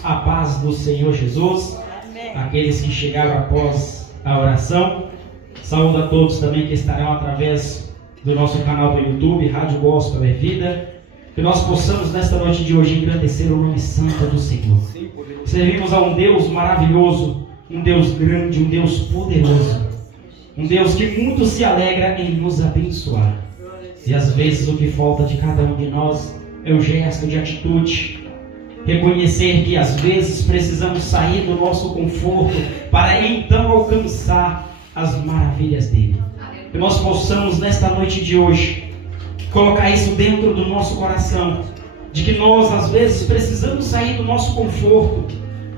irmãos, a paz do Senhor Jesus. Amém. Aqueles que chegaram após a oração, saúdo a todos também que estarão através do nosso canal do YouTube, Rádio Gospel é Vida. Que nós possamos nesta noite de hoje engrandecer o nome santo do Senhor. Servimos a um Deus maravilhoso, um Deus grande, um Deus poderoso, um Deus que muito se alegra em nos abençoar. E às vezes o que falta de cada um de nós é um gesto de atitude. Reconhecer que às vezes precisamos sair do nosso conforto para então alcançar as maravilhas dele. Que nós possamos nesta noite de hoje colocar isso dentro do nosso coração, de que nós às vezes precisamos sair do nosso conforto,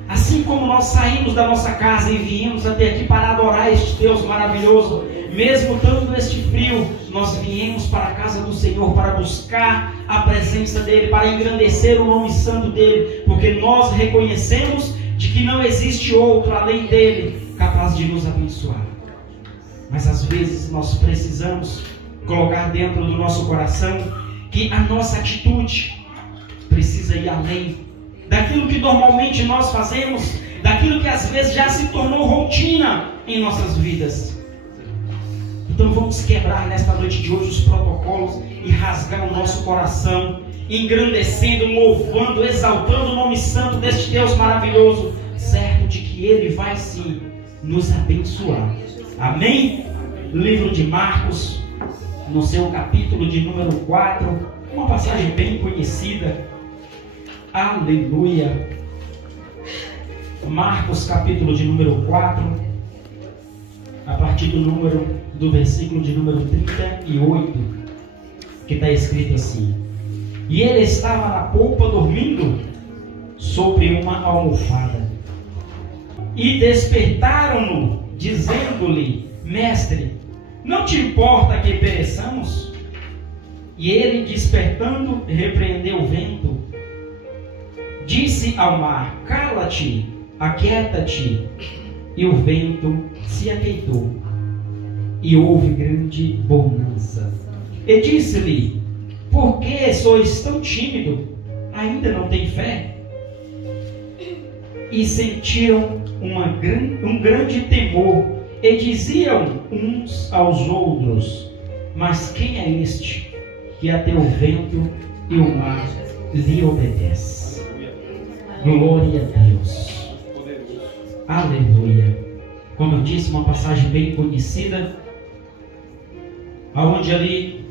assim como nós saímos da nossa casa e viemos até aqui para adorar este Deus maravilhoso. Mesmo estando este frio, nós viemos para a casa do Senhor para buscar a presença dele, para engrandecer o nome santo dele, porque nós reconhecemos de que não existe outro além dele capaz de nos abençoar. Mas às vezes nós precisamos colocar dentro do nosso coração que a nossa atitude precisa ir além daquilo que normalmente nós fazemos, daquilo que às vezes já se tornou rotina em nossas vidas. Então vamos quebrar nesta noite de hoje os protocolos e rasgar o nosso coração, engrandecendo, louvando, exaltando o nome santo deste Deus maravilhoso, certo de que Ele vai sim nos abençoar. Amém? Livro de Marcos, no seu capítulo de número 4, uma passagem bem conhecida. Aleluia! Marcos capítulo de número 4, a partir do versículo de número 38, que está escrito assim: E ele estava na polpa dormindo sobre uma almofada, e despertaram-no, dizendo-lhe: Mestre, não te importa que pereçamos? E ele, despertando, repreendeu o vento, disse ao mar: Cala-te, aquieta-te. E o vento se aquietou, e houve grande bonança. E disse-lhe: Por que sois tão tímido? Ainda não tem fé? E sentiram um grande temor, e diziam uns aos outros: Mas quem é este que até o vento e o mar lhe obedece? Glória a Deus. Aleluia. Como eu disse, uma passagem bem conhecida, aonde ali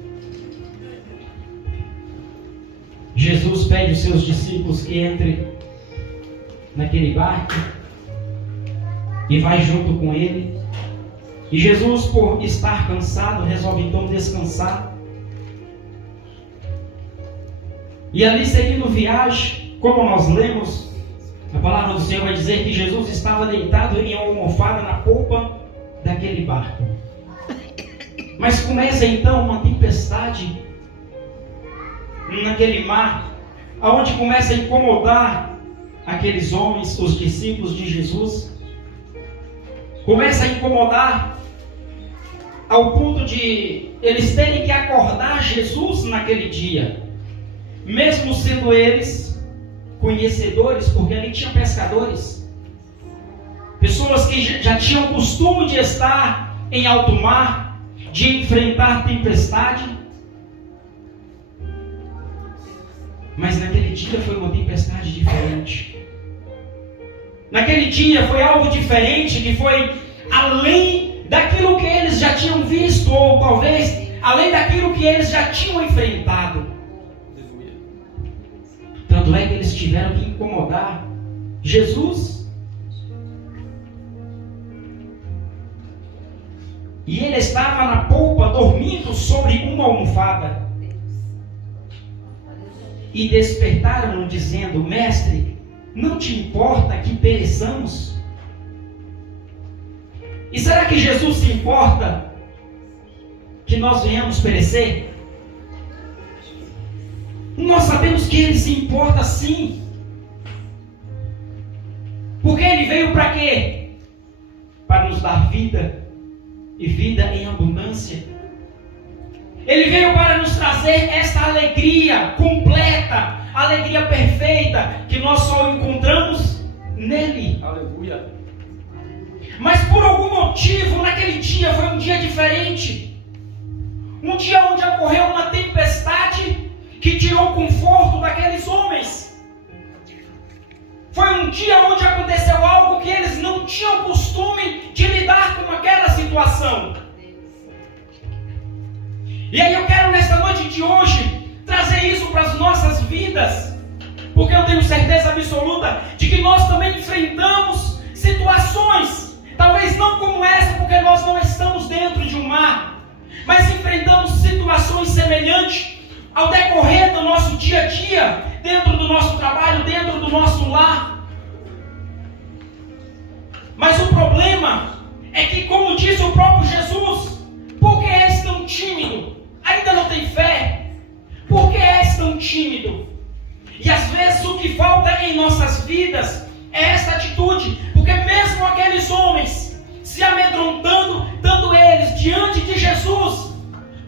Jesus pede aos seus discípulos que entrem naquele barco e vai junto com ele. E Jesus, por estar cansado, resolve então descansar. E ali, seguindo viagem, como nós lemos, a palavra do Senhor vai dizer que Jesus estava deitado em uma almofada na polpa daquele barco. Mas começa então uma tempestade naquele mar, aonde começa a incomodar aqueles homens, os discípulos de Jesus. Começa a incomodar ao ponto de eles terem que acordar Jesus naquele dia, mesmo sendo eles conhecedores, porque ali tinham pescadores, pessoas que já tinham costume de estar em alto mar, de enfrentar tempestade. Mas naquele dia foi uma tempestade diferente. Naquele dia foi algo diferente, que foi além daquilo que eles já tinham visto, ou talvez além daquilo que eles já tinham enfrentado. Tanto é que eles tiveram que incomodar Jesus. E ele estava na polpa dormindo sobre uma almofada. E despertaram-no dizendo: Mestre, não te importa que pereçamos? E será que Jesus se importa que nós venhamos perecer? Nós sabemos que Ele se importa sim. Porque Ele veio para quê? Para nos dar vida, e vida em abundância. Ele veio para nos trazer esta alegria completa, a alegria perfeita que nós só encontramos nele. Aleluia. Mas por algum motivo, naquele dia foi um dia diferente. Um dia onde ocorreu uma tempestade que tirou o conforto daqueles homens. Foi um dia onde aconteceu algo que eles não tinham costume de lidar com aquela situação. E aí eu quero nesta noite de hoje trazer isso para as nossas vidas, porque eu tenho certeza absoluta de que nós também enfrentamos situações, talvez não como essa, porque nós não estamos dentro de um mar, mas enfrentamos situações semelhantes ao decorrer do nosso dia a dia, dentro do nosso trabalho, dentro do nosso lar. Mas o problema é que, como disse o próprio Jesus, por que és tão tímido? Ainda não tem fé? Por que és tão tímido? E às vezes o que falta em nossas vidas é esta atitude, porque mesmo aqueles homens se amedrontando, tanto eles diante de Jesus,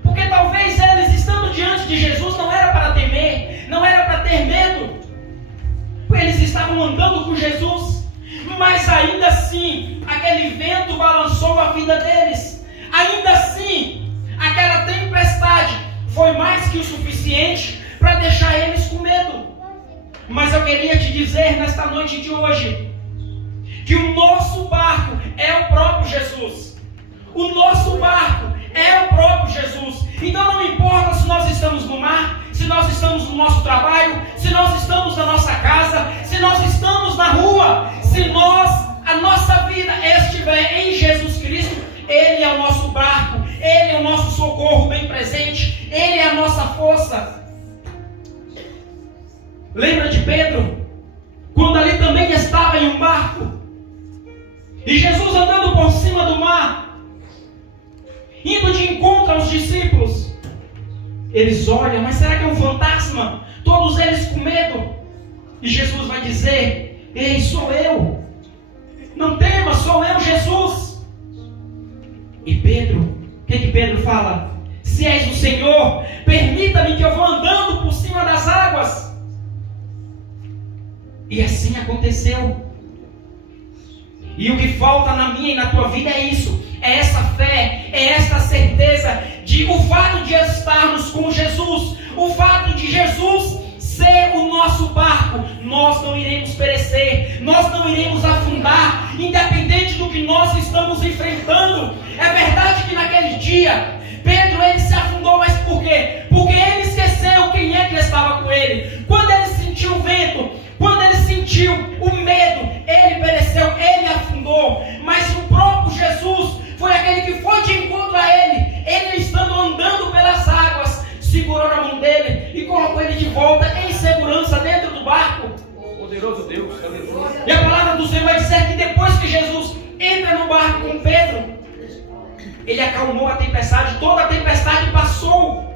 porque talvez eles estando diante de Jesus não era para temer, não era para ter medo, eles estavam andando com Jesus, mas ainda assim aquele vento balançou a vida deles, ainda assim aquela tempestade foi mais que o suficiente para deixar eles com medo. Mas eu queria te dizer nesta noite de hoje que o nosso barco é o próprio Jesus. O nosso barco é o próprio Jesus. Então não importa se nós estamos no mar, se nós estamos no nosso trabalho, se nós estamos na nossa casa, se nós estamos na rua, se a nossa vida estiver em Jesus Cristo, Ele é o nosso barco, Ele é o nosso socorro bem presente, Ele é a nossa força. Lembra de Pedro? Quando ali também estava em um barco, e Jesus andando por cima do mar, indo de encontro aos discípulos. Eles olham, mas será que é um fantasma? Todos eles com medo. E Jesus vai dizer: ei, sou eu. Não temas, sou eu, Jesus. E Pedro, o que Pedro fala? Se és o Senhor, permita-me que eu vou andando por cima das águas. E assim aconteceu. E o que falta na minha e na tua vida é isso. É essa fé, é essa certeza de o fato de estarmos com Jesus, o fato de Jesus ser o nosso barco, nós não iremos perecer, nós não iremos afundar, independente do que nós estamos enfrentando. É verdade que naquele dia, Pedro ele se afundou, mas por quê? Porque ele esqueceu quem é que estava com ele. Quando ele sentiu o vento, quando ele sentiu o medo, ele pereceu, ele afundou. Mas o próprio Jesus foi aquele que foi de encontro a ele. Ele estando andando pelas águas, segurou na mão dele e colocou ele de volta em segurança dentro do barco. Poderoso Deus, aleluia. E a palavra do Senhor vai dizer que depois que Jesus entra no barco com Pedro, ele acalmou a tempestade, toda a tempestade passou.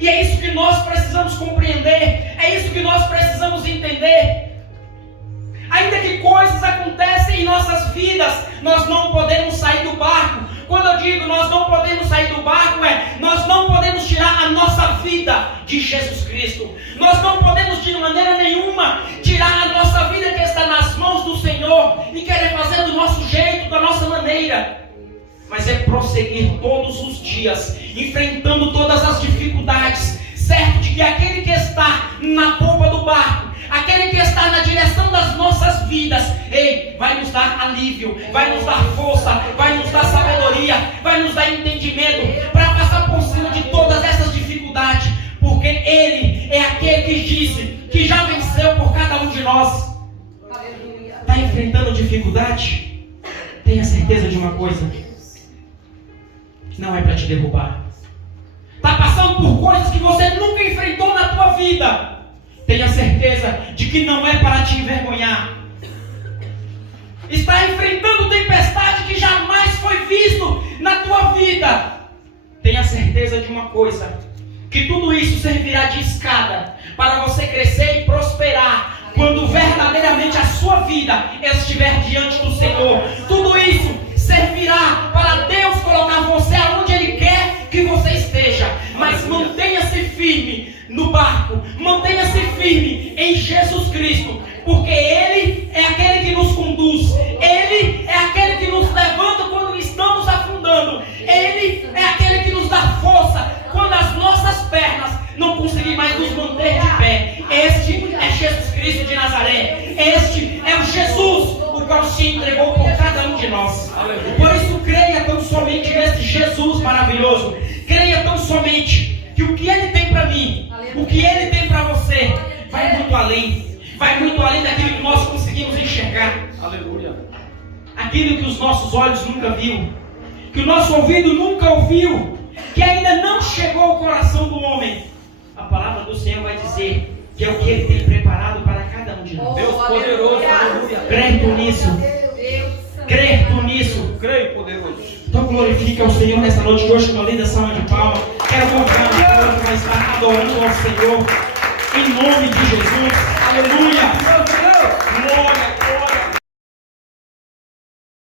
E é isso que nós precisamos compreender, é isso que nós precisamos entender. Ainda que coisas acontecem em nossas vidas, nós não podemos sair do barco. Quando eu digo nós não podemos sair do barco, nós não podemos tirar a nossa vida de Jesus Cristo. Nós não podemos de maneira nenhuma tirar a nossa vida que está nas mãos do Senhor e querer fazer do nosso jeito, da nossa maneira. Mas é prosseguir todos os dias, enfrentando todas as dificuldades, certo de que aquele que está na polpa do barco, aquele que está na direção das nossas vidas, vai nos dar alívio, vai nos dar força, vai nos dar sabedoria, vai nos dar entendimento para passar por cima de todas essas dificuldades, porque Ele é aquele que disse que já venceu por cada um de nós. Está enfrentando dificuldade? Tenha certeza de uma coisa: não é para te derrubar. Está passando por coisas que você nunca enfrentou na tua vida. Tenha certeza de que não é para te envergonhar. Está enfrentando tempestade que jamais foi visto na tua vida. Tenha certeza de uma coisa: que tudo isso servirá de escada para você crescer e prosperar quando verdadeiramente a sua vida estiver diante do Senhor. Tudo isso servirá para Deus colocar você aonde Ele quer que você esteja. Mas mantenha-se firme firme no barco, mantenha-se firme em Jesus Cristo, porque Ele é aquele que nos conduz, Ele é aquele que nos levanta quando estamos afundando, Ele é aquele que nos dá força quando as nossas pernas não conseguem mais nos manter de pé. Este é Jesus Cristo de Nazaré, este é o Jesus o qual se entregou por cada um de nós. Por isso creia tão somente nesse Jesus maravilhoso, creia tão somente que o que Ele tem para mim, o que Ele tem para você, vai muito além daquilo que nós conseguimos enxergar. Aleluia. Aquilo que os nossos olhos nunca viu, que o nosso ouvido nunca ouviu, que ainda não chegou ao coração do homem. A palavra do Senhor vai dizer que é o que Ele tem preparado para cada um de nós. Deus poderoso, aleluia. Crer tu nisso. Crer tu nisso. Creio, poderoso. Então glorifica ao Senhor nessa noite de hoje com uma linda salva de palmas. Quero convidar o povo que vai estar adorando ao Senhor em nome de Jesus.